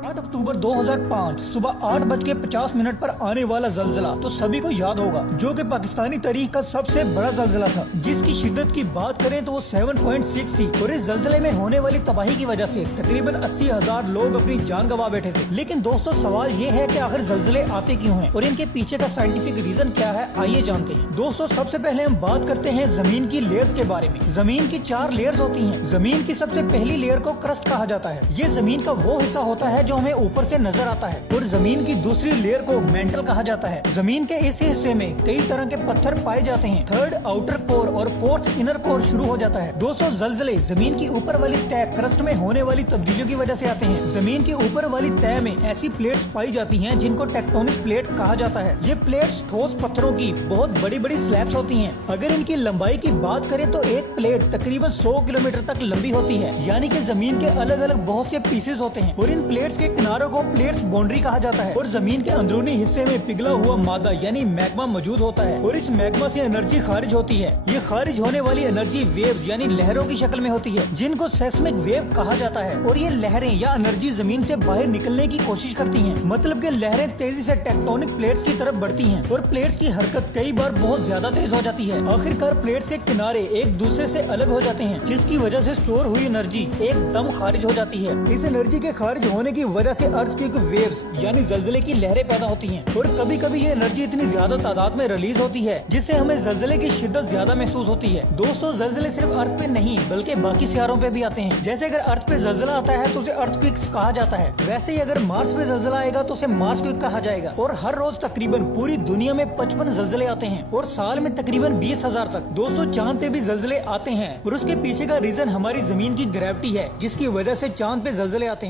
8 अक्टूबर 2005 सुबह 8:50 पर आने वाला जल्जला तो सभी को याद होगा, जो कि पाकिस्तानी तारीख का सबसे बड़ा जल्जला था, जिसकी शिद्दत की बात करें तो वो 7.6 थी। और इस जल्जले में होने वाली तबाही की वजह से तकरीबन 80,000 लोग अपनी जान गंवा बैठे थे। लेकिन दोस्तों, सवाल ये है कि आखिर जल्जले आते क्यों हैं और इनके पीछे का साइंटिफिक रीजन क्या है, आइए जानते हैं। दोस्तों, सबसे पहले हम बात करते हैं जमीन की लेयर्स के बारे में। जमीन की 4 लेयर्स होती हैं। जमीन की सबसे पहली लेयर को क्रस्ट कहा जाता है। ये जमीन का वो हिस्सा होता है जो हमें ऊपर से नजर आता है। और जमीन की दूसरी लेयर को मेंटल कहा जाता है। जमीन के इस हिस्से में कई तरह के पत्थर पाए जाते हैं। थर्ड आउटर कोर और फोर्थ इनर कोर शुरू हो जाता है। दोस्तों, जल्जले जमीन की ऊपर वाली तह क्रस्ट में होने वाली तब्दीलियों की वजह से आते हैं। जमीन की ऊपर वाली तह में ऐसी प्लेट्स पाई जाती हैं जिनको टेक्टोनिक प्लेट कहा जाता है। ये प्लेट्स ठोस पत्थरों की बहुत बड़ी बड़ी स्लैब्स होती हैं। अगर इनकी लंबाई की बात करें तो एक प्लेट तकरीबन 100 किलोमीटर तक लंबी होती है, यानी कि जमीन के अलग अलग बहुत से पीसेस होते हैं। और इन प्लेट्स के किनारों को प्लेट्स बाउंड्री कहा जाता है। और जमीन के अंदरूनी हिस्से में पिघला हुआ मादा यानी मैग्मा मौजूद होता है। और इस मैग्मा से एनर्जी खारिज होती है। ये खारिज होने वाली एनर्जी वेव्स यानी लहरों की शक्ल में होती है, जिनको सेस्मिक वेव कहा जाता है। और ये लहरें या एनर्जी जमीन से बाहर निकलने की कोशिश करती हैं। मतलब कि लहरें तेजी से टेक्टोनिक प्लेट्स की तरफ बढ़ती हैं और प्लेट्स की हरकत कई बार बहुत ज्यादा तेज हो जाती है। आखिरकार प्लेट्स के किनारे एक दूसरे से अलग हो जाते हैं, जिसकी वजह से स्टोर हुई एनर्जी एकदम खारिज हो जाती है। इस एनर्जी के खारिज होने की वजह से अर्थ की वेव्स यानी जल्जले की लहरें पैदा होती हैं। और कभी कभी ये एनर्जी इतनी ज्यादा तादाद में रिलीज होती है जिससे हमें जल्जले की शिद्दत ज्यादा महसूस होती है। दोस्तों, जल्जले सिर्फ अर्थ पे नहीं बल्कि बाकी सियारों पे भी आते हैं। जैसे अगर अर्थ पे जल्जला आता है तो उसे अर्थक्वेक्स कहा जाता है। वैसे ही अगर मार्स पे जल्जला आएगा तो उसे मार्सक्वेक कहा जाएगा। और हर रोज तकरीबन पूरी दुनिया में 55 जल्जले आते हैं और साल में तकरीबन 20,000 तक। दोस्तों, चांद पे भी जल्जले आते हैं और उसके पीछे का रीजन हमारी जमीन की ग्रेविटी है, जिसकी वजह से चांद पे जल्जले आते हैं।